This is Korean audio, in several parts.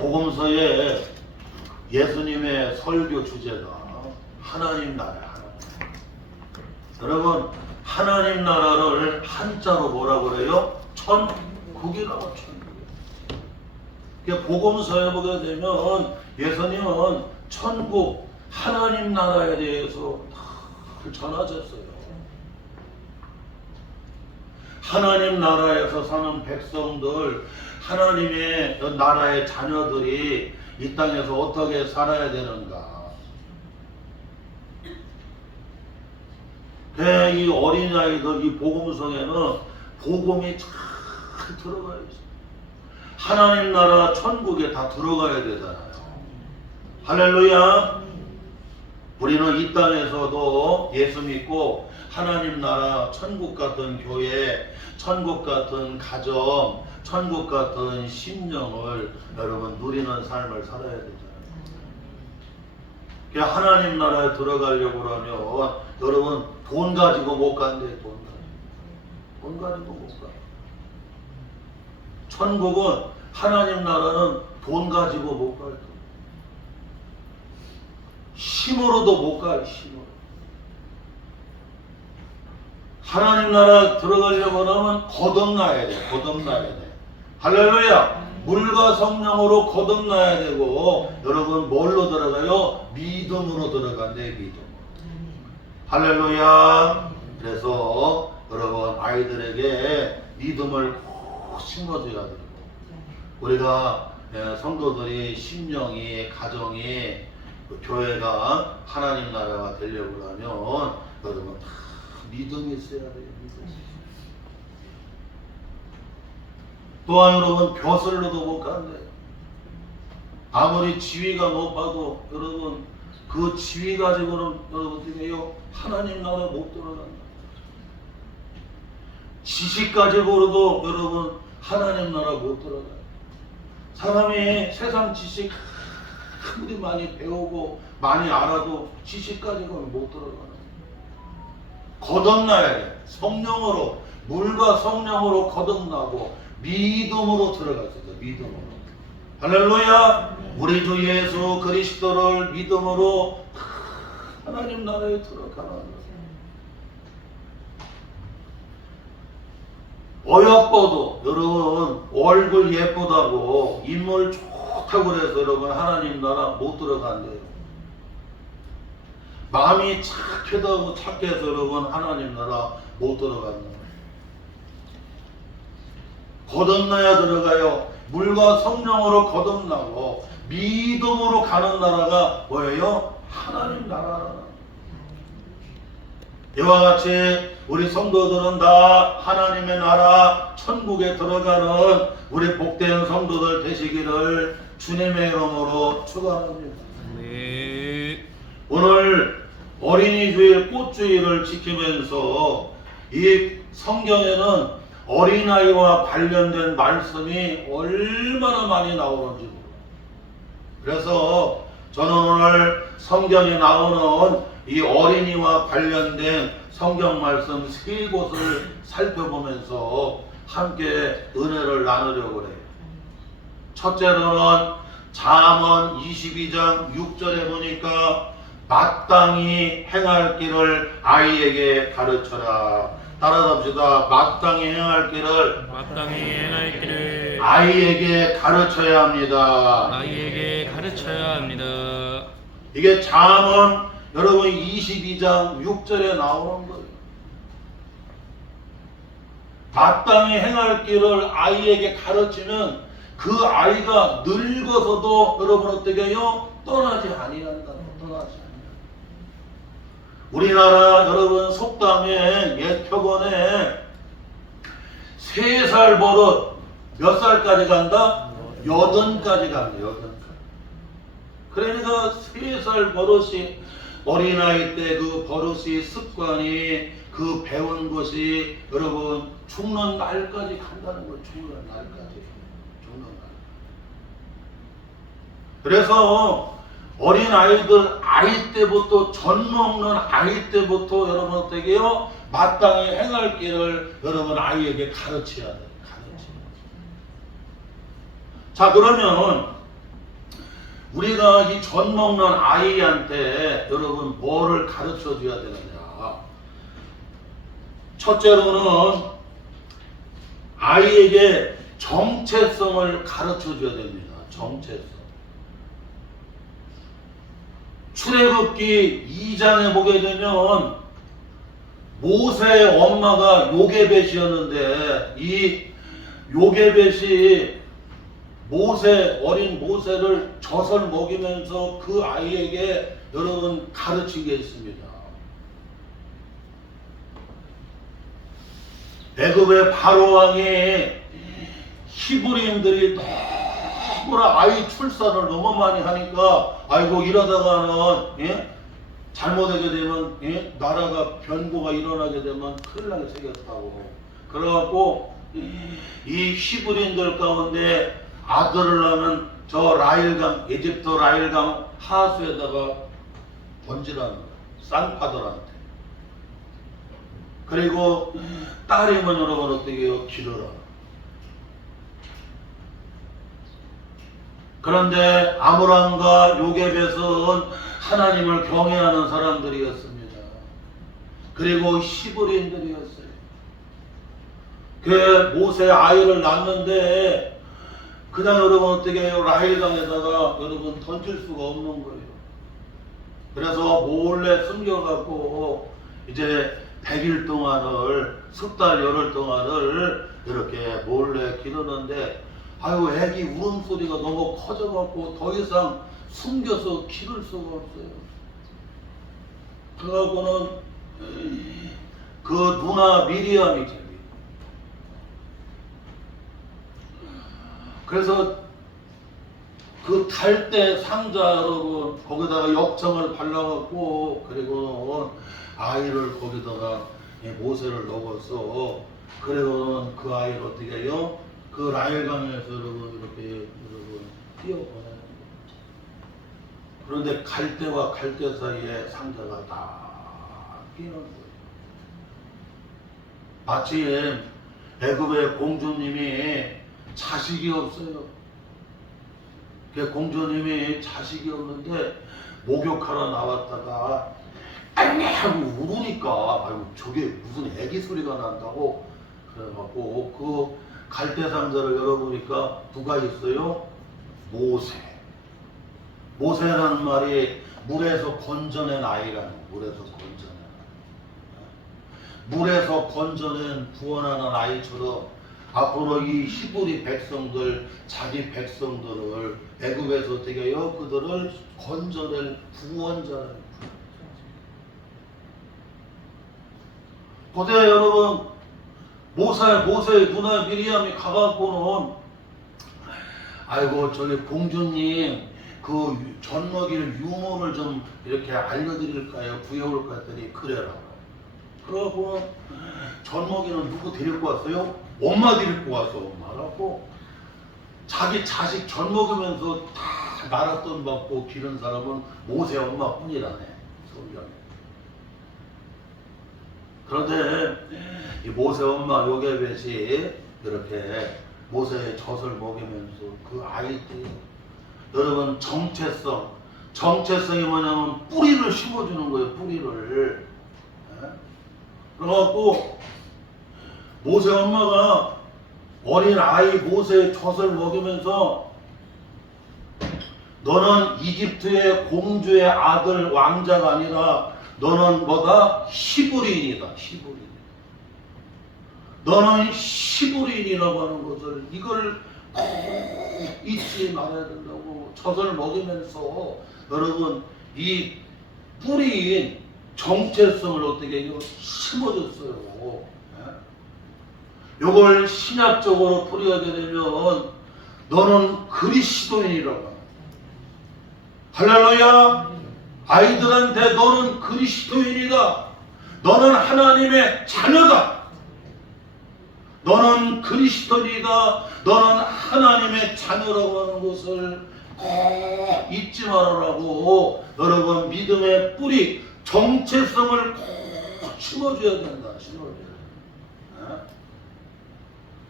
복음서에 예수님의 설교 주제가 하나님 나라. 여러분, 하나님 나라를 한자로 뭐라고 그래요? 천국이라고. 천국. 복음서에 보게 되면 예수님은 천국, 하나님 나라에 대해서 다 전하셨어요. 하나님 나라에서 사는 백성들, 하나님의 나라의 자녀들이 이 땅에서 어떻게 살아야 되는가. 이 어린아이들 이 복음성에는 복음이 잘 들어가야 있어요. 하나님 나라 천국에 다 들어가야 되잖아요. 할렐루야. 우리는 이 땅에서도 예수 믿고 하나님 나라 천국 같은 교회, 천국 같은 가정, 천국 같은 심령을 여러분 누리는 삶을 살아야 되잖아요. 하나님 나라에 들어가려고 하면 여러분 돈 가지고 못 간대. 돈 가지고 못 가. 천국은, 하나님 나라는 돈 가지고 못 가요. 힘으로도 못 가요. 힘으로. 하나님 나라 들어가려고 하면 거듭나야 돼. 거듭나야 돼. 할렐루야. 물과 성령으로 거듭나야 되고, 여러분 뭘로 들어가요? 믿음으로 들어간대. 믿음. 할렐루야. 그래서 여러분 아이들에게 믿음을 꼭 심어줘야 되고, 우리가 성도들이 심령이, 가정이, 교회가 하나님 나라가 되려고 하면 여러분 다 믿음이 있어야 돼요. 또한 여러분 벼슬로도 못 간대요. 아무리 지위가 높아도 여러분 그 지위 가지고는 여러분 어떻게 해요? 하나님 나라 못 들어간다. 지식 가지고도 여러분 하나님 나라 못 들어가요. 사람이 세상 지식 아무리 많이 배우고 많이 알아도 지식 가지고는 못 들어가요. 거듭나야 돼. 성령으로, 물과 성령으로 거듭나고 믿음으로 들어갔어요. 믿음으로. 할렐루야. 우리 주 예수 그리스도를 믿음으로 하나님 나라에 들어가는 거예요. 어여뻐도 여러분 얼굴 예쁘다고 인물 좋다고 그래서 여러분 하나님 나라 못 들어간대요. 마음이 착하다고 착해서 여러분 하나님 나라 못 들어간다. 거듭나야 들어가요. 물과 성령으로 거듭나고 믿음으로 가는 나라가 뭐예요? 하나님 나라라는. 이와 같이 우리 성도들은 다 하나님의 나라 천국에 들어가는 우리 복된 성도들 되시기를 주님의 이름으로 축원합니다. 네. 오늘 어린이 주일, 꽃주일을 지키면서 이 성경에는 어린아이와 관련된 말씀이 얼마나 많이 나오는지 모르겠어요. 그래서 저는 오늘 성경에 나오는 이 어린이와 관련된 성경 말씀 3곳을 살펴보면서 함께 은혜를 나누려고 해요. 첫째로는 잠언 22장 6절에 보니까 마땅히 행할 길을 아이에게 가르쳐라. 따라합시다. 마땅히 행할 길을 아이에게 가르쳐야 합니다. 아이에게 가르쳐야 합니다. 이게 잠언 여러분 22장 6절에 나오는 거예요. 마땅히 행할 길을 아이에게 가르치면 그 아이가 늙어서도 여러분 어떻게 해요? 떠나지 아니한다. 떠나지 아니한다. 우리나라 여러분 속담에 옛 표본에 3살 버릇 몇 살까지 간다? 80까지 간다. 80까지. 그러니까 3살 버릇이 어린아이 때 그 버릇이 습관이 그 배운 것이 여러분 죽는 날까지 간다는 거예요. 죽는 날까지. 죽는 날. 그래서 어린아이들 아이 때부터 젖 먹는 아이 때부터 여러분 어떻게 해요? 마땅히 행할 길을 여러분 아이에게 가르쳐야 돼요. 가르쳐야 돼요. 자, 그러면 우리가 이 젖 먹는 아이한테 여러분 뭐를 가르쳐 줘야 되느냐. 첫째로는 아이에게 정체성을 가르쳐 줘야 됩니다. 정체성. 출애굽기 2장에 보게 되면 모세의 엄마가 요게벳이었는데 이 요게벳이 어린 모세를 젖을 먹이면서 그 아이에게 여러분 가르친 게 있습니다. 애굽의 바로왕이 히브리인들이 너무나 아이 출산을 너무 많이 하니까 아이고 이러다가는 잘못하게 되면 나라가 변고가 일어나게 되면 큰일 나게 생겼다고. 그래갖고 이 히브리인들 가운데 아들을 낳는 저 라일강, 에집트 라일강 하수에다가 던지라는 거야. 쌍파들한테. 그리고 딸이면 여러분 어떻게 해요? 기르라. 그런데 아므람과 요게벳은 하나님을 경외하는 사람들이었습니다. 그리고 히브리인들이었어요. 그 모세 아이를 낳는데 그냥 여러분 어떻게 해요? 라일강에다가 여러분 던질 수가 없는 거예요. 그래서 몰래 숨겨갖고 이제 100일 동안을, 석 달 열흘 동안을 이렇게 몰래 기르는데 아유 애기 울음소리가 너무 커져갖고 더 이상 숨겨서 기를 수가 없어요. 그래갖고는 그 누나 미리암이 그래서 그 달대 상자 여러분 거기다가 역청을 발라갖고 그리고 아이를 거기다가 모세를 넣어서 그리고는 그 아이를 어떻게 해요? 그 라일강에서 여러분 이렇게 여러분 뛰어보내는 거죠. 그런데 갈대와 갈대 사이에 상자가 다 끼는 거예요. 마침 애굽의 공주님이 자식이 없어요. 그 공주님이 자식이 없는데 목욕하러 나왔다가 하고 울으니까 아유 저게 무슨 애기 소리가 난다고 그래갖고 그 갈대 상자를 열어보니까 누가 있어요? 모세라는 말이 물에서 건져낸 아이라는 물에서 건져낸 구원하는 아이처럼 앞으로 이 히브리 백성들 자기 백성들을 애굽에서 어떻게 해요? 그들을 건져낼 구원자라는 고대 여러분 모세의 누나 미리암이 가갖고는 아이고 저기 공주님 그 젖 먹일 유언을 좀 이렇게 알려드릴까요? 구해올까 했더니 그래라. 그러고 젖 먹이는 누구 데리고 왔어요? 엄마 데리고 왔어. 엄마라고 자기 자식 젖 먹으면서 다 나랏돈 받고 기른 사람은 모세 엄마뿐이라네. 성경에. 그런데 이 모세 엄마 요게벳이 이렇게 모세의 젖을 먹이면서 그 아이들이 여러분 정체성이 뭐냐면 뿌리를 심어주는 거예요. 뿌리를. 그래갖고 모세 엄마가 어린 아이 모세의 젖을 먹이면서 너는 이집트의 공주의 아들 왕자가 아니라 너는 뭐다? 히브리인이다. 너는 히브리인이라고 하는 것을 이걸 꼭 잊지 말아야 된다고. 젖을 먹이면서 여러분 이 뿌리인 정체성을 어떻게 해요? 심어줬어요. 요걸 신약적으로 풀이하게 되면 너는 그리스도인이라고. 할렐루야. 아이들한테 너는 그리스도인이다. 너는 하나님의 자녀다. 너는 그리스도인이다. 너는 하나님의 자녀라고 하는 것을 꼭 잊지 말아라고. 여러분 믿음의 뿌리 정체성을 꼭 심어줘야 된다. 심어줘야 된다.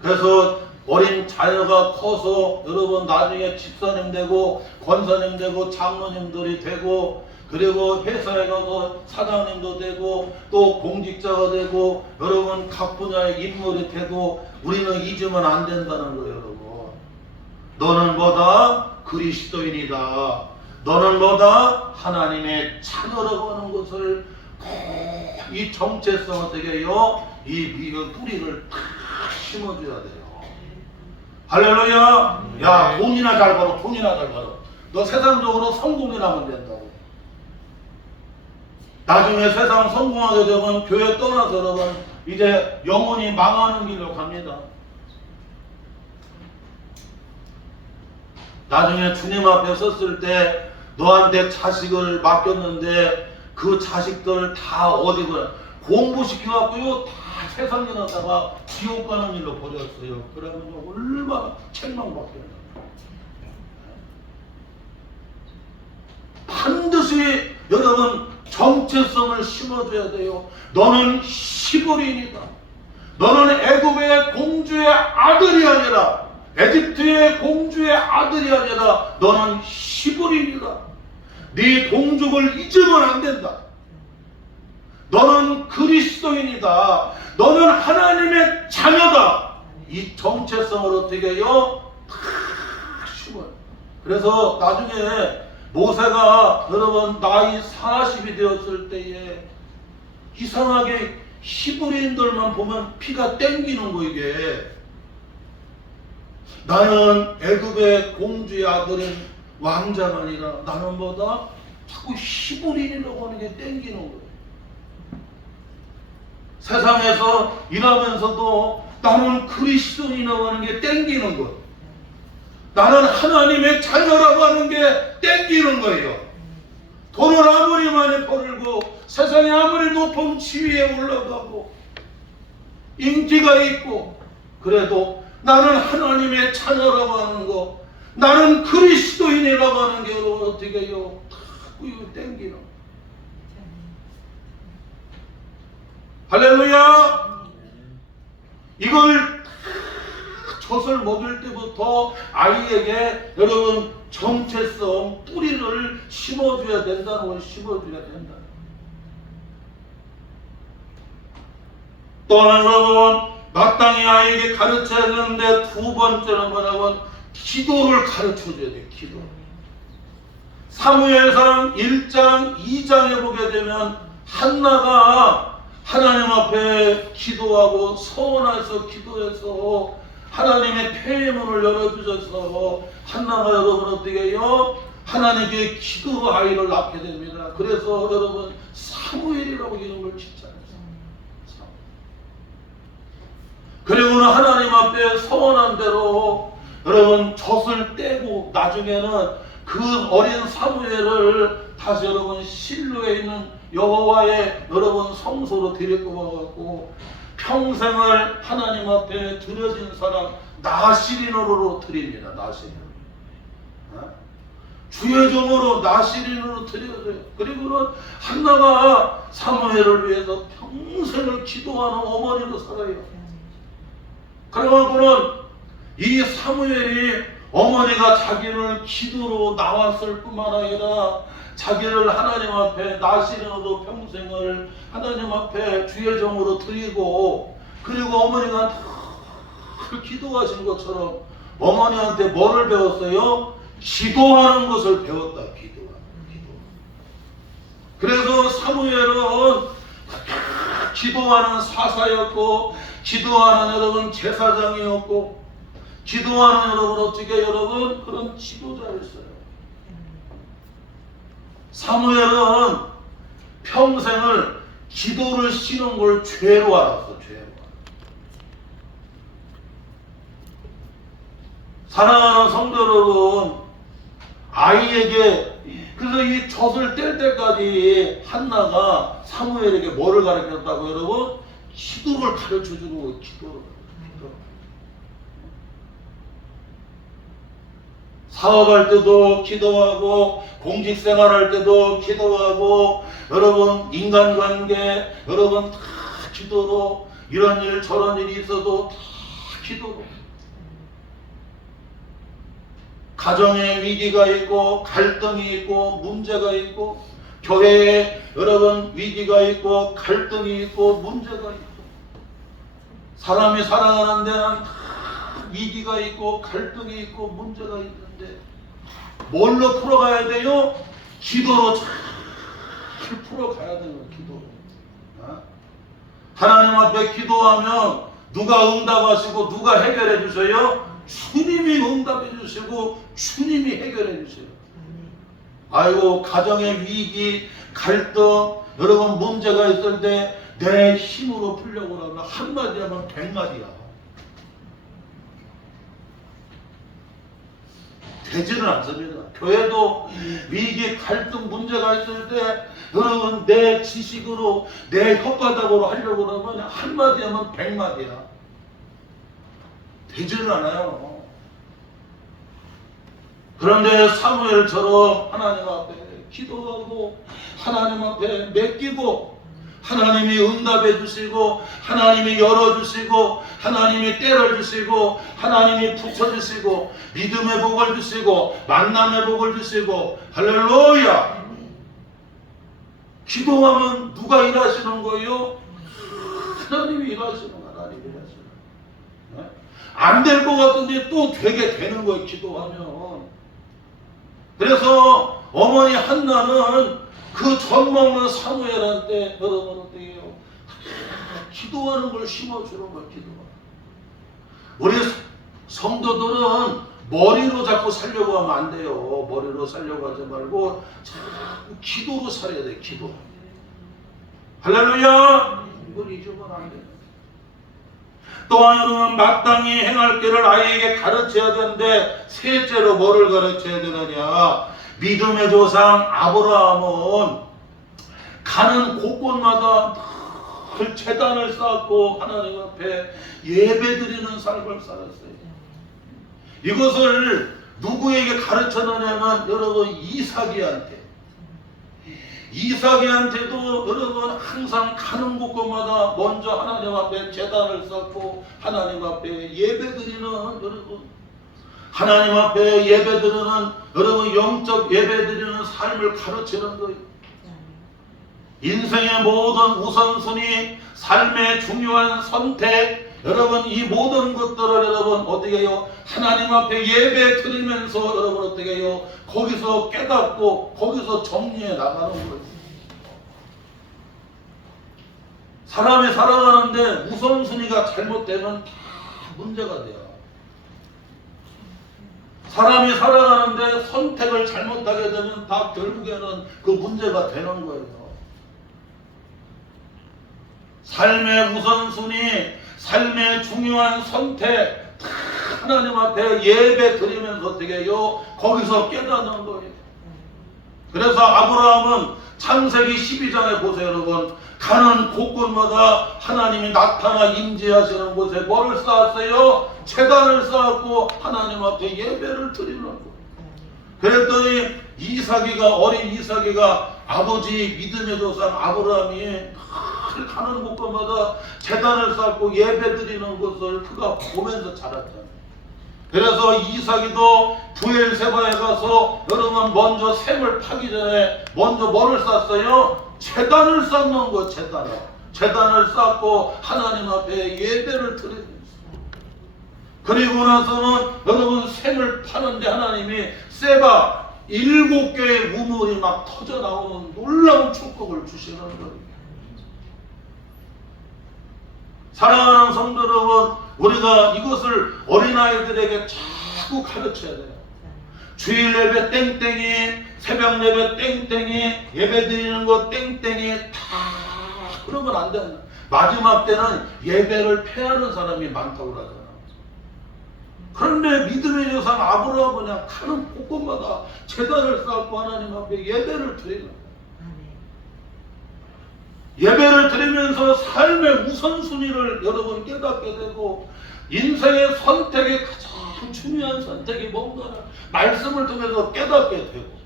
그래서 어린 자녀가 커서 여러분 나중에 집사님 되고 권사님 되고 장로님들이 되고 그리고 회사에 가서 사장님도 되고 또 공직자가 되고 여러분 각 분야의 인물이 되고 우리는 잊으면 안 된다는 거예요. 여러분 너는 뭐다? 그리스도인이다. 너는 뭐다? 하나님의 자녀라고 하는 것을 이 정체성 어떻게 해요? 이 뿌리를 탁 심어줘야 돼요. 할렐루야. 야 돈이나 잘 벌어. 돈이나 잘 벌어. 너 세상적으로 성공이라면 된다고. 나중에 세상 성공하게 되면 교회 떠나서 여러분 이제 영혼이 망하는 길로 갑니다. 나중에 주님 앞에 섰을 때 너한테 자식을 맡겼는데 그 자식들 다 어디 공부시켜갖고요 다 세상 일하다가 지옥 가는 일로 버렸어요. 그러면 얼마나 책망받겠나. 반드시 여러분 정체성을 심어줘야 돼요. 너는 시브린이다. 너는 애굽의 공주의 아들이 아니라 에집트의 공주의 아들이 아니라 너는 시브린이다. 네 동족을 잊으면 안 된다. 너는 그리스도인이다. 너는 하나님의 자녀다. 이 정체성을 어떻게 해요? 탁 심어요. 그래서 나중에 모세가 여러분 나이 40이 되었을 때에 이상하게 히브리인들만 보면 피가 땡기는 거 이게. 나는 애굽의 공주의 아들인 왕자가 아니라 나는 뭐다? 자꾸 히브리인이라고 하는 게 땡기는 거예요. 세상에서 일하면서도 나는 그리스도인이라고 하는 게 땡기는 거예요. 나는 하나님의 자녀라고 하는 게 땡기는 거예요. 돈을 아무리 많이 벌고 세상에 아무리 높은 지위에 올라가고 인기가 있고 그래도 나는 하나님의 자녀라고 하는 거, 나는 그리스도인이라고 하는 게 여러분 어떻게 해요? 자꾸 이거 땡기는. 할렐루야! 이걸 젖을 먹일 때부터 아이에게 여러분 정체성, 뿌리를 심어줘야 된다는 걸 심어줘야 된다. 또 하나 여러분 마땅히 아이에게 가르쳐야 되는데 두 번째는 뭐냐면 기도를 가르쳐줘야 돼요. 기도. 사무엘상 1장 2장에 보게 되면 한나가 하나님 앞에 기도하고 서원해서 기도해서 하나님의 폐문을 열어주셔서 한나가 여러분 어떻게 해요? 하나님께 기도로 아이를 낳게 됩니다. 그래서 여러분 사무엘이라고 이름을 짓잖아요. 그리고는 하나님 앞에 서원한 대로 여러분 젖을 떼고 나중에는 그 어린 사무엘을 다시 여러분 실로에 있는 여호와의 여러분 성소로 데리고 와갖고 평생을 하나님 앞에 드려진 사람 나시린으로 드립니다. 나시린. 주의 종으로 나시린으로 드려져요. 그리고는 한나가 사무엘을 위해서 평생을 기도하는 어머니로 살아요. 그래갖고는 이 사무엘이 어머니가 자기를 기도로 나왔을 뿐만 아니라 자기를 하나님 앞에 나시린으로 평생을 하나님 앞에 주의 종으로 드리고 그리고 어머니가 늘 기도하신 것처럼 어머니한테 뭐를 배웠어요? 기도하는 것을 배웠다. 기도. 그래서 사무엘은 기도하는 사사였고 기도하는 여러분 제사장이었고 기도하는 여러분 어떻게 여러분 그런 지도자였어요. 사무엘은 평생을 기도를 쉬는 걸 죄로 알았어. 죄로. 사랑하는 성도 여러분, 아이에게 그래서 이 젖을 뗄 때까지 한나가 사무엘에게 뭐를 가르쳤다고 여러분? 기도를 가르쳐주고 기도. 사업할 때도 기도하고 공직생활할 때도 기도하고 여러분 인간관계 여러분 다 기도로 이런 일 저런 일이 있어도 다 기도로. 가정에 위기가 있고 갈등이 있고 문제가 있고 교회에 여러분 위기가 있고 갈등이 있고 문제가 있고 사람이 살아가는 데는 다 위기가 있고 갈등이 있고 문제가 있는데 뭘로 풀어가야 돼요? 기도로 잘 풀어가야 돼요. 기도로. 하나님 앞에 기도하면 누가 응답하시고 누가 해결해 주세요? 주님이 응답해 주시고 주님이 해결해 주세요. 아이고 가정의 위기, 갈등, 여러분 문제가 있을 때 내 힘으로 풀려고 하면 한마디 하면 100마디야. 되지는 않습니다. 교회도 위기, 갈등, 문제가 있을 때 여러분 내 지식으로 내 혓바닥으로 하려고 하면 한마디 하면 100마디야. 되지는 않아요. 그런데 사무엘처럼 하나님 앞에 기도하고 하나님 앞에 맡기고 하나님이 응답해 주시고 하나님이 열어주시고 하나님이 때려주시고 하나님이 붙여주시고 믿음의 복을 주시고 만남의 복을 주시고 할렐루야. 기도하면 누가 일하시는 거예요? 하나님이 일하시는 거예요. 하나님이 일하시는. 안 될 것 같은데 또 되게 되는 거예요. 기도하면. 그래서 어머니 한나는 그 젖 먹는 사무엘한테 여러분 어떻게 해요? 기도하는 걸 심어주는 거예요. 기도가. 우리 성도들은 머리로 자꾸 살려고 하면 안 돼요. 머리로 살려고 하지 말고 자꾸 기도로 살아야 돼. 기도. 할렐루야. 이걸 잊으면 안 돼요. 또한 여러분 마땅히 행할 길을 아이에게 가르쳐야 되는데 셋째로 뭐를 가르쳐야 되느냐? 믿음의 조상 아브라함은 가는 곳곳마다 늘 제단을 쌓고 하나님 앞에 예배드리는 삶을 살았어요. 이것을 누구에게 가르쳐느냐면 여러분 이삭이한테도 여러분 항상 가는 곳곳마다 먼저 하나님 앞에 제단을 쌓고 하나님 앞에 예배드리는 여러분 하나님 앞에 예배드리는 여러분 영적 예배드리는 삶을 가르치는 거예요. 인생의 모든 우선순위, 삶의 중요한 선택, 여러분 이 모든 것들을 여러분 어떻게 해요? 하나님 앞에 예배 드리면서 여러분 어떻게 해요? 거기서 깨닫고 거기서 정리해 나가는 거예요. 사람이 살아가는데 우선순위가 잘못되면 다 문제가 돼요. 사람이 살아가는데 선택을 잘못하게 되면 다 결국에는 그 문제가 되는 거예요. 삶의 우선순위, 삶의 중요한 선택, 다 하나님 앞에 예배 드리면서 어떻게 해요? 거기서 깨닫는 거예요. 그래서 아브라함은 창세기 12장에 보세요, 여러분. 가는 곳곳마다 하나님이 나타나 임재하시는 곳에 뭐를 쌓았어요? 제단을 쌓았고 하나님 앞에 예배를 드리는 거예요. 그랬더니 어린 이삭이가 아버지 믿음의 조상 아브라함이 가는 곳곳마다 제단을 쌓고 예배 드리는 것을 그가 보면서 자랐잖아요. 그래서 이삭이도 부엘세바에 가서 여러분 먼저 샘을 파기 전에 먼저 뭐를 쌓았어요? 제단을 쌓는 거. 제단을 쌓고 하나님 앞에 예배를 드리는 거예요. 그리고 나서는 여러분 샘을 파는데 하나님이 세바 7개의 우물이 막 터져 나오는 놀라운 축복을 주시는 거예요. 사랑하는 성도 여러분, 우리가 이것을 어린아이들에게 자꾸 가르쳐야 돼요. 주일 예배 땡땡이, 새벽 예배 땡땡이, 예배 드리는 거 땡땡이 다 그러면 안 된다. 마지막 때는 예배를 패하는 사람이 많다고 그러잖아. 그런데 믿음의 조상 아브라함은 그냥 가는 곳곳마다 제단을 쌓고 하나님 앞에 예배를 드리는 거예요. 예배를 드리면서 삶의 우선순위를 여러분 깨닫게 되고 인생의 선택의 가장 중요한 선택이 뭔가를 말씀을 통해서 깨닫게 되고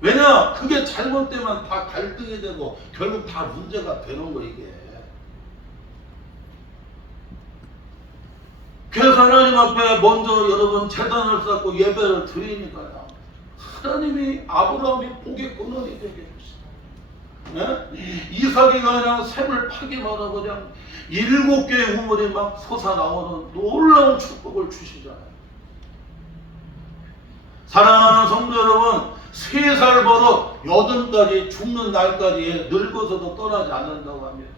왜냐? 그게 잘못되면 다 갈등이 되고 결국 다 문제가 되는 거 이게. 그래서 하나님 앞에 먼저 여러분 제단을 쌓고 예배를 드리니까요. 하나님이 아브라함이 복의 근원이 되게 해주시다. 네? 이삭이가 그냥 샘을 파기만 하고 그냥 7개의 우물이 막 솟아나오는 놀라운 축복을 주시잖아요. 사랑하는 성도 여러분, 3살 버릇 80까지 죽는 날까지 늙어서도 떠나지 않는다고 합니다.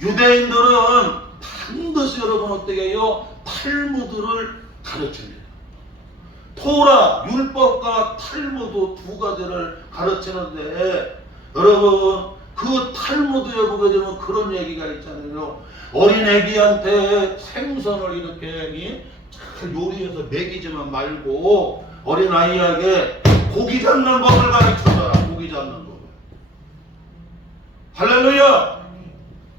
유대인들은 반드시 여러분 어떻게 해요? 탈무드를 가르칩니다. 토라, 율법과 탈무드 2가지를 가르치는데 여러분 그 탈무드에 보게 되면 그런 얘기가 있잖아요. 어린 애기한테 생선을 이렇게 잘 요리해서 먹이지만 말고 어린 아이에게 고기 잡는 법을 가르쳐줘라. 고기 잡는 법을. 할렐루야.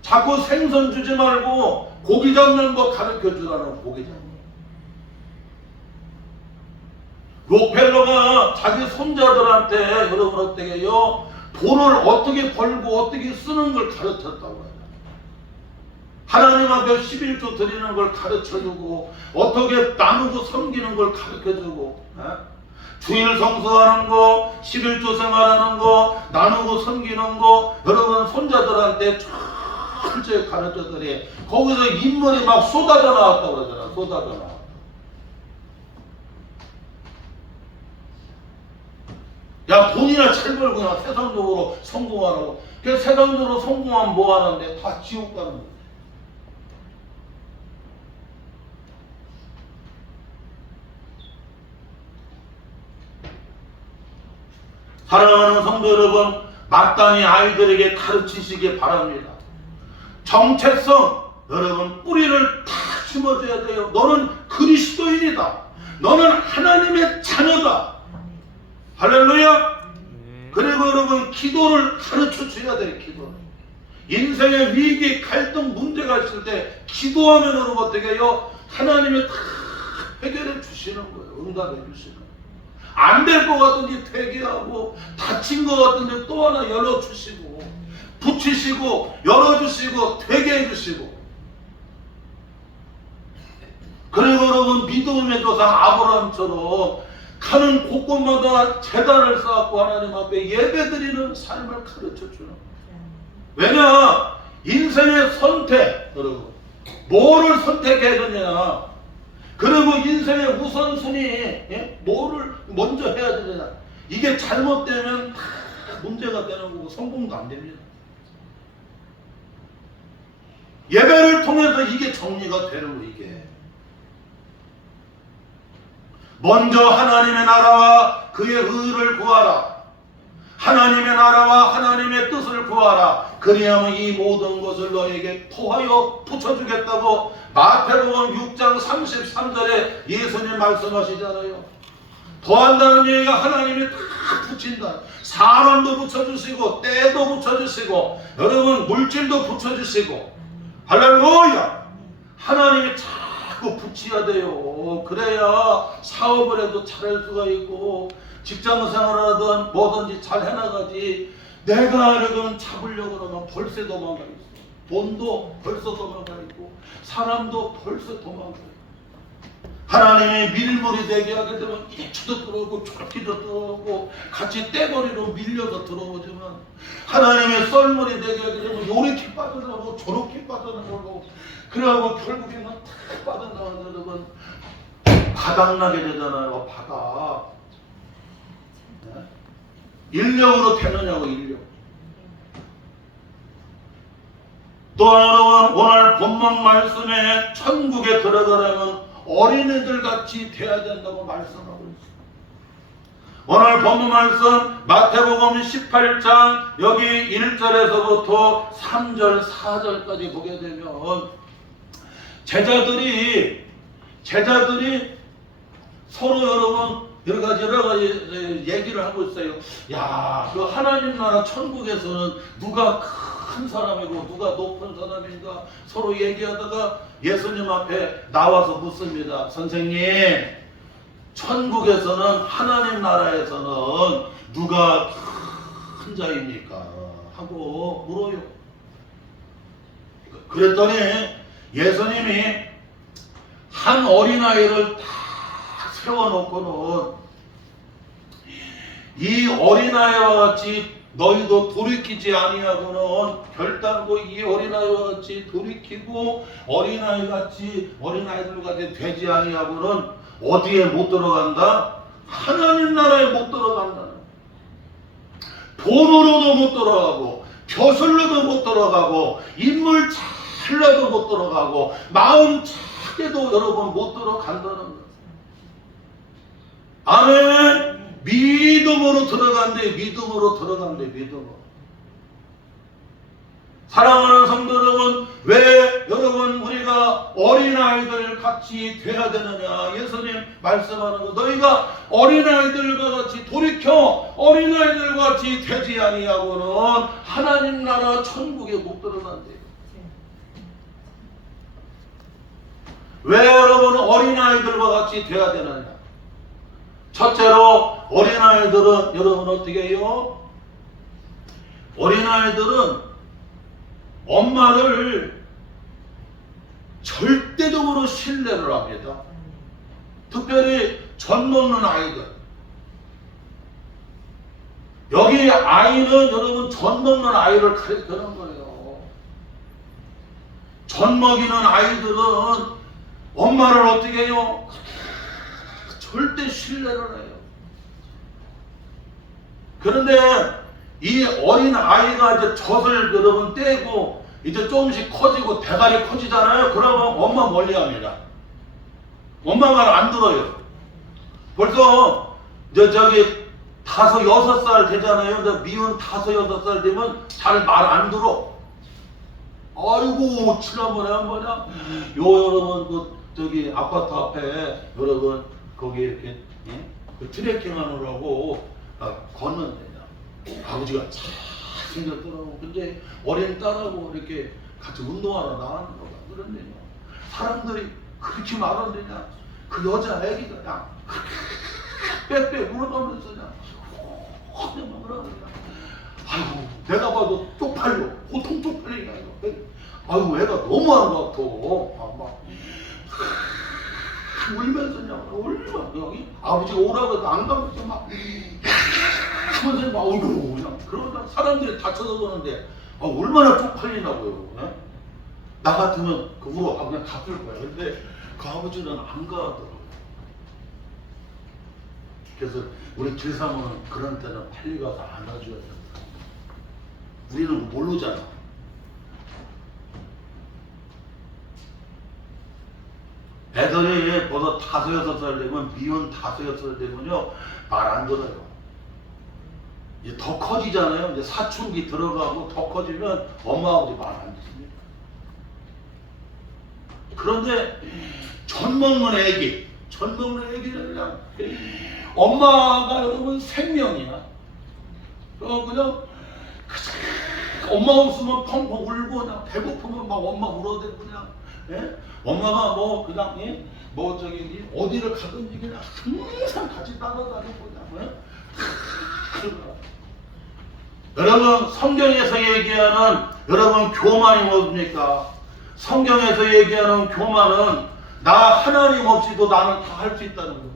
자꾸 생선 주지 말고 고기 잡는 법 가르쳐주라는 고기 잡는 법. 록펠러가 자기 손자들한테 여러분 어떻게 해요? 돈을 어떻게 벌고 어떻게 쓰는 걸 가르쳤다고 해요. 하나님 앞에 11조 드리는 걸 가르쳐주고 어떻게 나누고 섬기는 걸 가르쳐주고 주일 성수하는 거, 11조 생활하는 거, 나누고 섬기는 거 여러분 손자들한테 철저히 가르쳐드리 거기서 인물이 막 쏟아져 나왔다고 그러잖아. 쏟아져 나왔다. 야 돈이나 잘 벌고 그냥 세상적으로 성공하라고. 그 세상적으로 성공하면 뭐 하는데 다 지옥 가는 거야. 사랑하는 성도 여러분, 마땅히 아이들에게 가르치시기 바랍니다. 정체성, 여러분 뿌리를 다 심어줘야 돼요. 너는 그리스도인이다. 너는 하나님의 자녀다. 할렐루야. 그리고 여러분 기도를 가르쳐줘야 돼요. 기도를. 인생의 위기, 갈등, 문제가 있을 때 기도하면 여러분 어떻게 해요? 하나님이 다 해결해 주시는 거예요. 응답해 주시는 거예요. 안 될 것 같은지 회개하고 다친 것 같은데 또 하나 열어주시고 붙이시고 열어주시고 되게 해주시고. 그리고 여러분 믿음의 조상 아브라함처럼 가는 곳곳마다 제단을 쌓고 하나님 앞에 예배드리는 삶을 가르쳐주는 거예요. 왜냐? 인생의 선택, 여러분 뭐를 선택해야 되냐, 그리고 인생의 우선순위 뭐를 먼저 해야 되냐, 이게 잘못되면 다 문제가 되는 거고 성공도 안 됩니다. 예배를 통해서 이게 정리가 되는 거. 이게 먼저 하나님의 나라와 그의 의를 구하라. 하나님의 나라와 하나님의 뜻을 구하라. 그리하면 이 모든 것을 너에게 더하여 붙여주겠다고 마태복음 6장 33절에 예수님 말씀하시잖아요. 더한다는 얘기가 하나님이 다 붙인다. 사람도 붙여주시고 때도 붙여주시고 여러분 물질도 붙여주시고. 할렐루야. 하나님이 자꾸 붙여야 돼요. 그래야 사업을 해도 잘할 수가 있고 직장생활을 하든 뭐든지 잘 해나가지. 내가 여러분 잡으려고 그러면 벌써 도망가 있어. 돈도 벌써 도망가 있고 사람도 벌써 도망가 있고. 하나님의 밀물이 되게 하게 되면 이쪽도 들어오고 저쪽도 들어오고 같이 떼거리로 밀려서 들어오지만 하나님의 썰물이 되게 하게 되면 요렇게 빠져나오고 저렇게 빠져나오고 그래가지고 결국에는 다 빠져나와서 여러분 바닥나게 되잖아요. 바닥. 네? 인력으로 되느냐고. 인력. 또 여러분 오늘 본문 말씀에 천국에 들어가려면 어린애들 같이 돼야 된다고 말씀하고 있습니다. 오늘 본문 말씀 마태복음 18장 여기 1절에서부터 3절 4절까지 보게 되면 제자들이 서로 여러분 여러 가지 얘기를 하고 있어요. 야, 그 하나님 나라 천국에서는 누가 큰 사람이고 누가 높은 사람인가 서로 얘기하다가 예수님 앞에 나와서 묻습니다. 선생님, 천국에서는 하나님 나라에서는 누가 큰 자입니까? 하고 물어요. 그랬더니 예수님이 한 어린아이를 딱 세워놓고는 이 어린아이와 같이 너희도 돌이키지 아니하고는 결단코 이 어린아이와 같이 돌이키고 어린아이들 같이 되지 아니하고는 어디에 못 들어간다? 하나님 나라에 못 들어간다. 돈으로도 못 들어가고 벼슬로도 못 들어가고 인물 잘라도 못 들어가고 마음 착해도 여러분 못 들어간다는 거예요. 아멘. 믿음으로 들어간대. 믿음으로. 사랑하는 성도 여러분, 왜 여러분 우리가 어린아이들 같이 돼야 되느냐? 예수님 말씀하는 거, 너희가 어린아이들과 같이 돌이켜 어린아이들과 같이 되지 아니하고는 하나님 나라 천국에 못 들어간대요. 왜 여러분 어린아이들과 같이 돼야 되느냐? 첫째로 어린아이들은 여러분 어떻게 해요? 어린아이들은 엄마를 절대적으로 신뢰를 합니다. 특별히 젖 먹는 아이들. 여기 아이는 여러분 젖 먹는 아이를 가리키는 거예요. 젖 먹이는 아이들은 엄마를 어떻게 해요? 절대 신뢰를 해요. 그런데 이 어린 아이가 이제 젖을 여러분 떼고 이제 조금씩 커지고 대가리 커지잖아요. 그러면 엄마 멀리합니다. 엄마 말 안 들어요. 벌써 이제 저기 5, 6살 되잖아요. 근데 미운 5, 6살 되면 잘 말 안 들어. 아이고 지난번에 한 번이야. 요 여러분 그 저기 아파트 앞에 여러분 거기 이렇게 그 트레킹 하느라고 걷는데 아버지가 잘 생겼더라고. 근데 어린 딸하고 이렇게 같이 운동하러 나가는 거가. 그런데 사람들이 그렇게 말하느냐? 그 여자 애기가 그냥 빽빽 울어가면서 그냥 그러냐. 아이고 내가 봐도 쪽팔려. 보통 쪽팔리게 아니고. 아이고 애가 너무 안 같아. 막 울면서 그냥 얼마나 여기 아버지가 오라고 해도 안 가면서 막 하면서 막 어이구 그냥 그러다 사람들이 다쳐서 보는데 얼마나 쪽팔리냐고요. 네? 나 같으면 그 울어 그냥 갚을 거야. 근데 그 아버지는 안 가더라고요. 그래서 우리 길사모는 그런 때는 빨리 가서 안아줘야 된다. 우리는 모르잖아. 애들이 벌써 5, 6살 되면 미운 5, 6살 되면요 말 안 들어요. 이제 더 커지잖아요. 이제 사춘기 들어가고 더 커지면 엄마 아버지 말 안 듣습니다. 그런데 젖 먹는 애기는 그냥 엄마가 여러분 생명이야. 그냥 엄마 없으면 펑펑 울고 그냥 배고프면 막 엄마 울어대고 그냥. 예? 엄마가 뭐 그냥 뭐 저기 어디를 가든지 그냥 항상 같이 따라다니고 그냥. 여러분 성경에서 얘기하는 여러분 교만이 뭡니까? 성경에서 얘기하는 교만은 나 하나님 없이도 나는 다 할 수 있다는 거예요.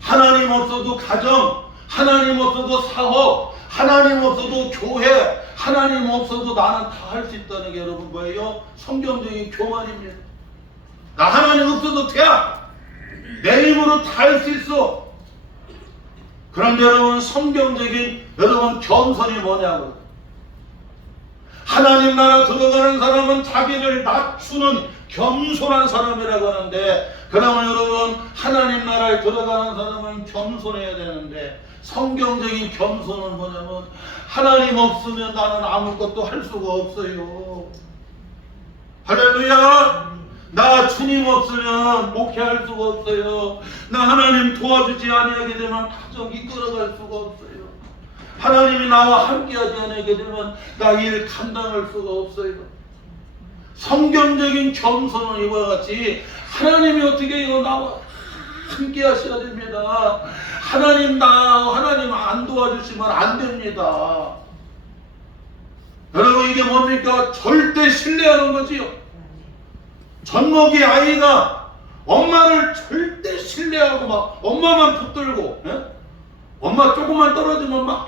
하나님 없어도 가정, 하나님 없어도 사업, 하나님 없어도 교회, 하나님 없어도 나는 다 할 수 있다는 게 여러분 뭐예요? 성경적인 교만입니다. 나 하나님 없어도 돼. 내 힘으로 다 할 수 있어. 그런데 여러분 성경적인 여러분 겸손이 뭐냐고. 하나님 나라 들어가는 사람은 자기를 낮추는 겸손한 사람이라고 하는데, 그러면 여러분 하나님 나라에 들어가는 사람은 겸손해야 되는데, 성경적인 겸손은 뭐냐면 하나님 없으면 나는 아무것도 할 수가 없어요. 할렐루야. 나 주님 없으면 목회할 수가 없어요. 나 하나님 도와주지 아니하게 되면 가정 이끌어갈 수가 없어요. 하나님이 나와 함께하지 않게 되면 나 일 감당할 수가 없어요. 성경적인 겸손은 이와 같이 하나님이 어떻게 해요? 나와 함께 하셔야 됩니다. 하나님 안 도와주시면 안 됩니다. 여러분 이게 뭡니까? 절대 신뢰하는 거지요. 젖먹이 아이가 엄마를 절대 신뢰하고 막 엄마만 붙들고, 예? 엄마 조금만 떨어지면 막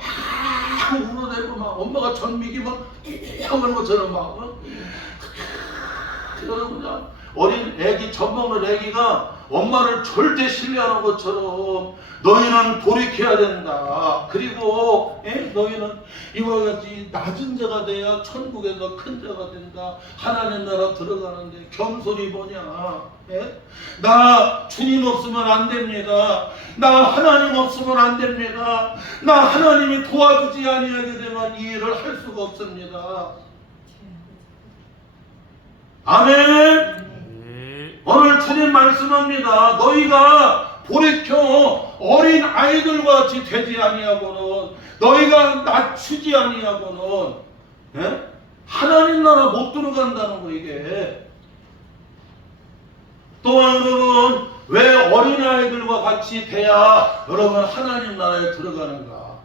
울어대고 막 엄마가 젖먹이 막 하는 것처럼 막 그냥 어린 애기, 젖먹는 애기가 엄마를 절대 신뢰하는 것처럼 너희는 돌이켜야 된다. 그리고 너희는 이와 같이 낮은 자가 돼야 천국에서 큰 자가 된다. 하나님 나라 들어가는데 겸손이 뭐냐? 나 주님 없으면 안 됩니다. 나 하나님 없으면 안 됩니다. 나 하나님이 도와주지 아니하게 되면 이 일을 할 수가 없습니다. 아멘. 오늘 주님 말씀합니다. 너희가 돌이켜 어린 아이들과 같이 되지 아니하고는, 너희가 낮추지 아니하고는 하나님 나라 못 들어간다는 거. 이게 또한 여러분, 왜 어린 아이들과 같이 돼야 여러분 하나님 나라에 들어가는가?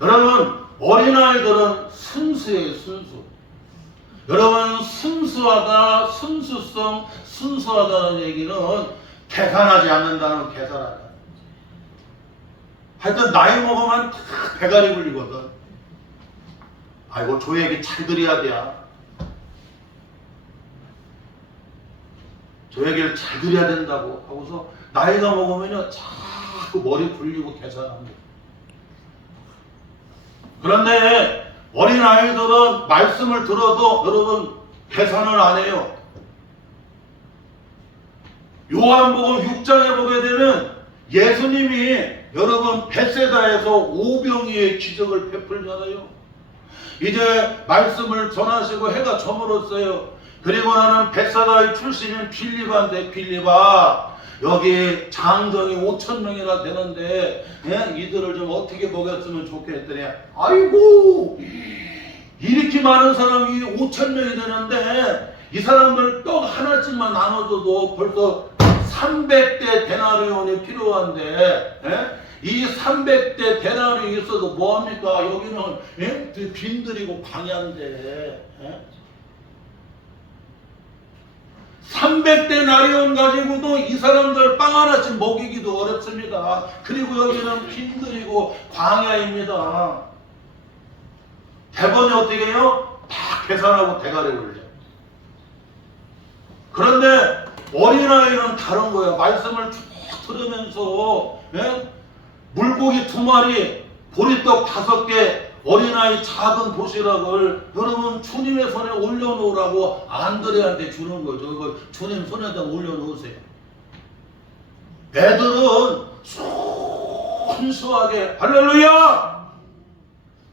여러분, 어린 아이들은 순수예요. 순수. 여러분, 순수하다, 순수성, 순수하다는 얘기는 계산하지 않는다는, 계산하다. 하여튼 나이 먹으면 다 배가리 굴리거든. 아이고, 저 얘기 잘 들어야 돼. 저 얘기를 잘 들어야 된다고 하고서 나이가 먹으면요 자꾸 머리 굴리고 계산합니다. 그런데 어린 아이들은 말씀을 들어도 여러분 계산을 안 해요. 요한복음 6장에 보게 되면 예수님이 여러분 벳세다에서 오병이의 기적을 베풀잖아요. 이제 말씀을 전하시고 해가 저물었어요. 그리고 나는 벳세다의 출신인 빌립한테, 빌립아, 여기 장정이 5,000명이나 되는데 이들을 좀 어떻게 먹였으면 좋겠더니, 아이고 이렇게 많은 사람이 5,000명이 되는데 이 사람들 떡 하나씩만 나눠줘도 벌써 300대 데나리온이 필요한데 이 300대 데나리온이 있어도 뭐합니까? 여기는 빈들이고 광야인데 300대 나리온 가지고도 이 사람들 빵 하나씩 먹이기도 어렵습니다. 그리고 여기는 빈들이고 광야입니다. 대번에 어떻게 해요? 다 계산하고 대가리 올려. 그런데 어린아이는 다른 거예요. 말씀을 쭉 들으면서 물고기 2마리, 보리떡 5개, 어린아이 작은 도시락을 여러분 주님의 손에 올려놓으라고 안드레한테 주는 거죠. 주님 손에다 올려놓으세요. 애들은 순수하게 할렐루야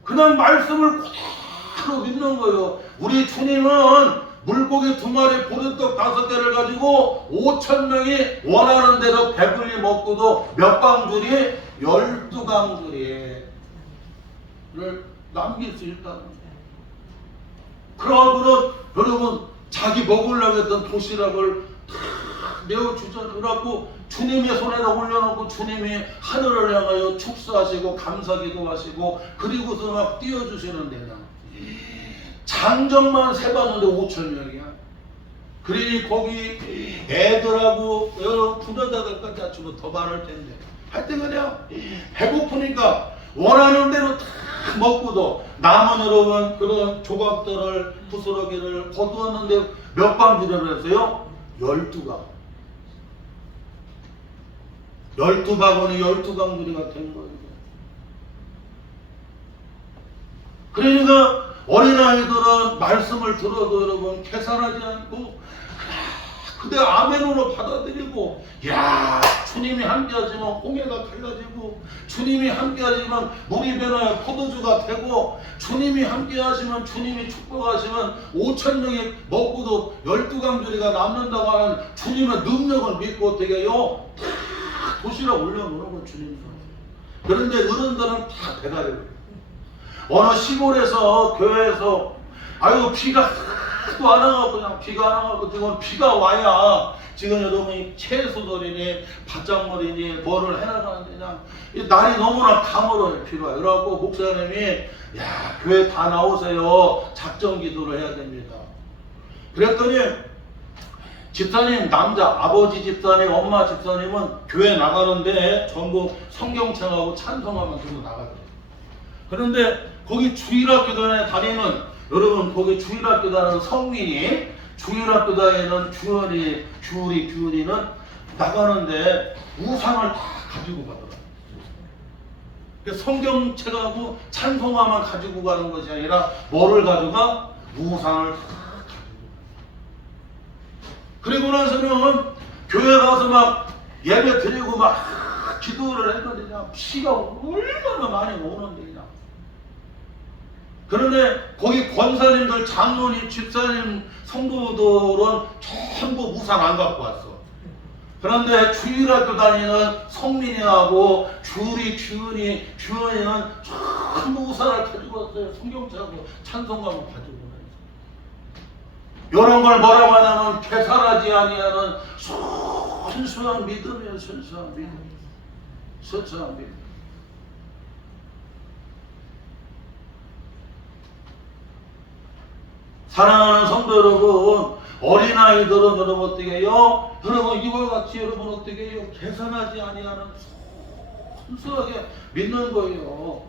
그냥 말씀을 그대로 믿는 거예요. 우리 주님은 물고기 2마리, 보리떡 5개를 가지고 5,000명이 원하는 대로 배불리 먹고도 몇 방줄이 12방줄이 남길 수 있다는 거예요. 그러고는 여러분 자기 먹으려고 했던 도시락을 다 내어주잖아요. 그래갖고 주님의 손에다 올려놓고 주님이 하늘을 향하여 축사하시고 감사기도 하시고 그리고서 막 띄워주시는데 장정만 세봤는데 5,000명이야. 그러니 거기 애들하고 여러 부자들까지 합치면 더 많을 텐데 하여튼 그냥 배고프니까 원하는 대로 다 먹고도 남은 여러분 그런 조각들을 부스러기를 거두었는데 몇 방지를 했어요? 12방. 12바구니 12강들이가 된 거예요. 그러니까 어린아이들은 말씀을 들어도 여러분 계산하지 않고 그대 아멘으로 받아들이고, 야 주님이 함께하시면 홍해가 갈라지고, 주님이 함께하시면 물이 변하여 포도주가 되고, 주님이 함께하시면 주님이 축복하시면 5,000명이 먹고도 12강조리가 남는다고 하는 주님의 능력을 믿고 어떻게 해요? 다 도시락 올려놓는 건 주님 손에. 그런데 어른들은 다 대가리고 어느 시골에서 교회에서 아이고 비가 하도 안 와가지고 그냥 비가 안 와가지고 지금 비가 와야 지금 여러분이 채소들이니 바짝머리니 뭐를 해나가는데 그냥 날이 너무나 가물어요. 비가. 그래갖고 목사님이 야 교회 다 나오세요. 작정 기도를 해야 됩니다. 그랬더니 집사님, 남자, 아버지 집사님, 엄마 집사님은 교회 나가는데 전부 성경책하고 찬송하면 들고 나가요. 그런데 거기 주일학교단에 다니는, 여러분 거기 주일학교 다니는 성민이, 주일학교 다니는 규은이는 나가는데 우산을 다 가지고 가더라. 성경책하고 찬송화만 가지고 가는 것이 아니라 뭐를 가져가? 우산을 다 가지고. 그리고 나서는 교회 가서 막 예배 드리고 막 기도를 했는데 그냥 피가 얼마나 많이 오는데 그냥. 그런데 거기 권사님들, 장로님, 집사님, 성도들은 전부 우산 안 갖고 왔어. 그런데 주일학교 다니는 성민이하고 규은이는 전부 우산을 가지고 왔어요. 성경책하고 찬송가고 가지고 왔어요. 이런 걸 뭐라고 하냐면 계산하지 아니하는 순수한 믿음이에요. 순수한 믿음. 순수한 믿음. 사랑하는 성도 여러분, 어린아이들은 여러분 어떻게 해요? 여러분 이걸 같이 여러분 어떻게 해요? 계산하지 아니하는 순수하게 믿는 거예요.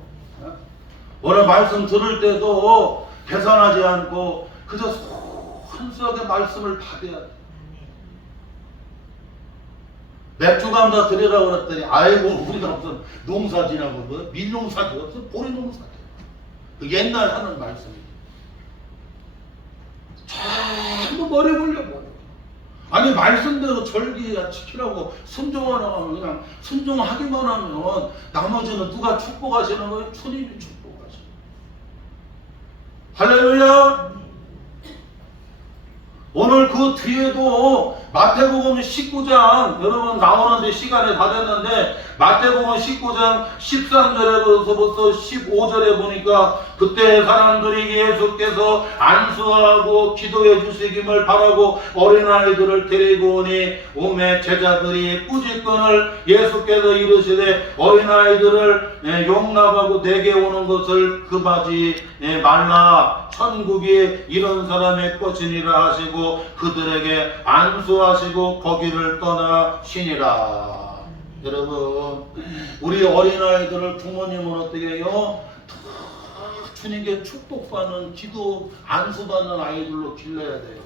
오늘 말씀 들을 때도 계산하지 않고 그저 순수하게 말씀을 받아야 돼. 맥주 감자 드리라고 그랬더니 아이고 우리가 무슨 농사 지나고 뭐 밀농사 지었어? 보리 농사 지었어. 그 옛날 하는 말씀이에요. 전부 머리 굴려버려. 아니 말씀대로 절기야 지키라고 순종하라고 하면 그냥 순종하기만 하면 나머지는 누가 축복하시는 거예요? 주님이 축복하시는 거예요. 할렐루야. 오늘 그 뒤에도 마태복음 19장 여러분 나오는데 시간이 다 됐는데 마태복음 19장 13절에서부터 15절에 보니까 그때 사람들이 예수께서 안수하고 기도해 주시기를 바라고 어린아이들을 데리고 오니 오매 제자들이 꾸짖건을 예수께서 이르시되 어린아이들을 용납하고 내게 오는 것을 금하지 말라. 천국이 이런 사람의 것이니라 하시고 그들에게 안수하시고 거기를 떠나시니라. 여러분 우리 어린아이들을 부모님은 어떻게 해요? 주님께 축복받는 기도 안수받는 아이들로 길러야 돼요.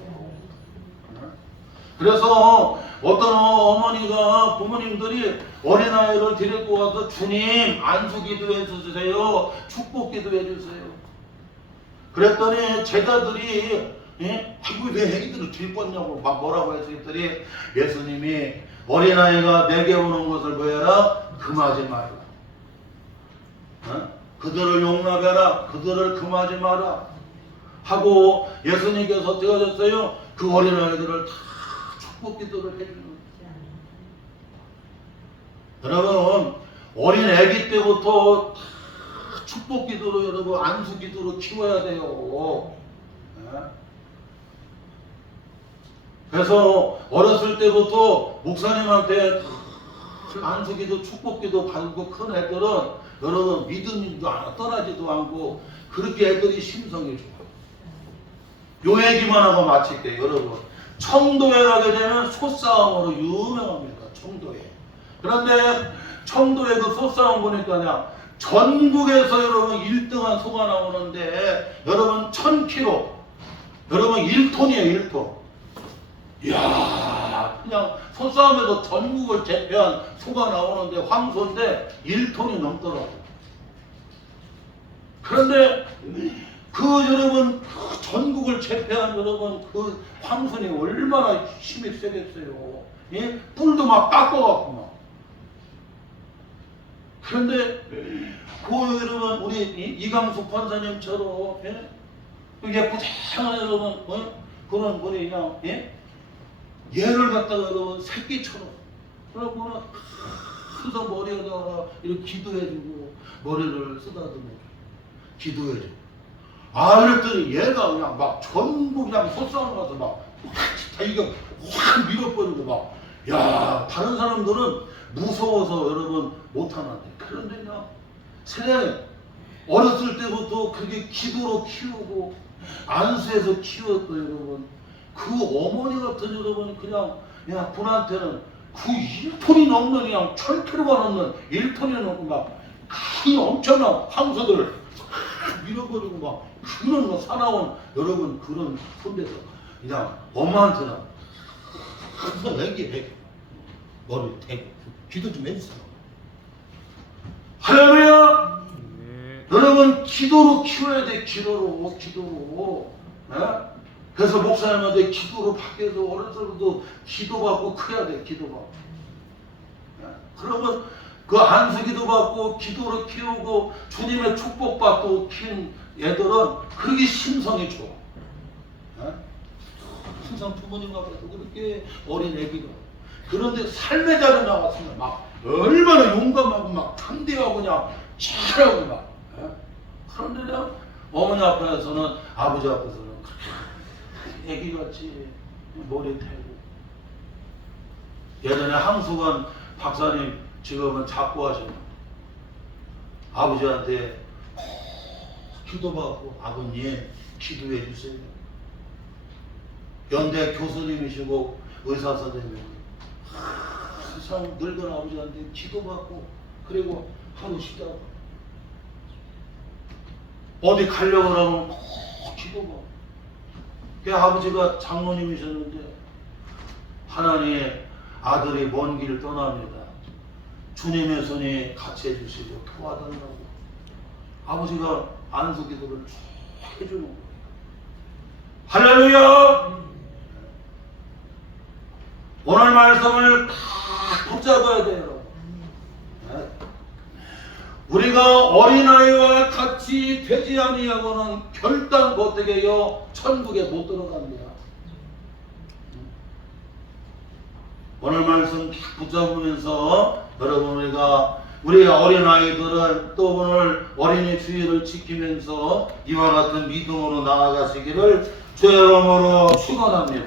그래서 어떤 어머니가 부모님들이 어린아이를 데리고 와서 주님 안수 기도해 주세요. 축복 기도해 주세요. 그랬더니 제자들이 아이고 왜 애기들을 들었냐고 막 뭐라고 해서 했더니 예수님이 어린아이가 내게 오는 것을 뭐해라? 금하지 마라. 그들을 용납해라. 그들을 금하지 마라. 하고 예수님께서 어떻게 하셨어요? 그 어린아이들을 다 축복 기도를 해주는 거예요. 여러분 어린 애기 때부터 다 축복 기도로 여러분 안수 기도로 키워야 돼요. 그래서 어렸을 때부터 목사님한테 안수 기도 축복 기도 받고 큰 애들은 여러분 믿음도 안 떠나지도 않고 그렇게 애들이 심성이 좋아요. 요 얘기만 하고 마칠게요. 여러분 청도에 가게 되면 소싸움으로 유명합니다. 청도에. 그런데 청도에 그 소싸움 보니까 그냥 전국에서 여러분 1등한 소가 나오는데 여러분 1000kg 여러분 1톤이에요. 1톤. 이야 그냥 소싸움에서 전국을 제패한 소가 나오는데 황소인데 1톤이 넘더라고요. 그런데 그 여러분 그 전국을 제패한 여러분 그 황소니 얼마나 힘이 세겠어요. 예? 뿔도 막 깎아갖고 막. 그런데 그 여러분 우리 이강수 판사님처럼 예? 예쁘장한 여러분 그런 분이 그냥 예? 얘를 갖다가 여러분 새끼처럼 그러고는 항상 머리에다가 이렇게 기도해주고 머리를 쓰다듬어 기도해주고 그랬더니 얘가 그냥 막 전부 그냥 소싸움 가서 막 이거 확 밀어버리고 막 야 다른 사람들은 무서워서 여러분 못하는데 그런데 그냥 세상에 어렸을 때부터 그게 기도로 키우고 안수해서 키웠던 여러분 그 어머니 같은 여러분 그냥 분한테는 그 1톤이 넘는 그냥 1000kg가 넘는 1톤이 넘고 막 큰 엄청난 황소들을 밀어버리고 막 그런 거 사나운 여러분 그런 손대서 그냥 엄마한테는 항상 애기 머리 대고 기도 좀 해주세요. 할렐루야. 네. 여러분 기도로 키워야 돼. 기도로. 예? 그래서 목사님한테 기도로 밖에서 어려서부터 기도받고 커야 돼. 기도받고. 예? 그러면 그 안수기도 받고 기도로 키우고 주님의 축복받고 킨 애들은 그렇게 심성이 좋아. 예? 항상 부모님 앞에서 그렇게 어린 애기가. 그런데 삶의 자리에 나왔으면 막 얼마나 용감하고 막 탄대하고 그냥 잘하고 막. 예? 그런데 그냥 어머니 앞에서는 아버지 앞에서는 애기같이 머리 태고. 예전에 항수관 박사님 지금은 자꾸 하시는 아버지한테 기도받고 아버님 기도해 주세요. 연대 교수님이시고 의사 선생님이고 세상 늙은 아버지한테 기도받고 그리고 하루 쉬다가 어디 가려고 하면 꼭 기도받고. 그 아버지가 장로님이셨는데 하나님의 아들이 먼 길을 떠납니다. 주님의 손이 같이 해주시고 도와달라고 아버지가 안수 기도를 쭉 해주는 거예요. 할렐루야. 오늘 말씀을 다 붙잡아야 돼요. 네. 우리가 어린아이와 같이 되지 아니하고는 결단코되게요 천국에 못 들어갑니다. 오늘 말씀 붙잡으면서 여러분 우리 어린아이들은 또 오늘 어린이 주의를 지키면서 이와 같은 믿음으로 나아가시기를 주의 이름으로 축원합니다.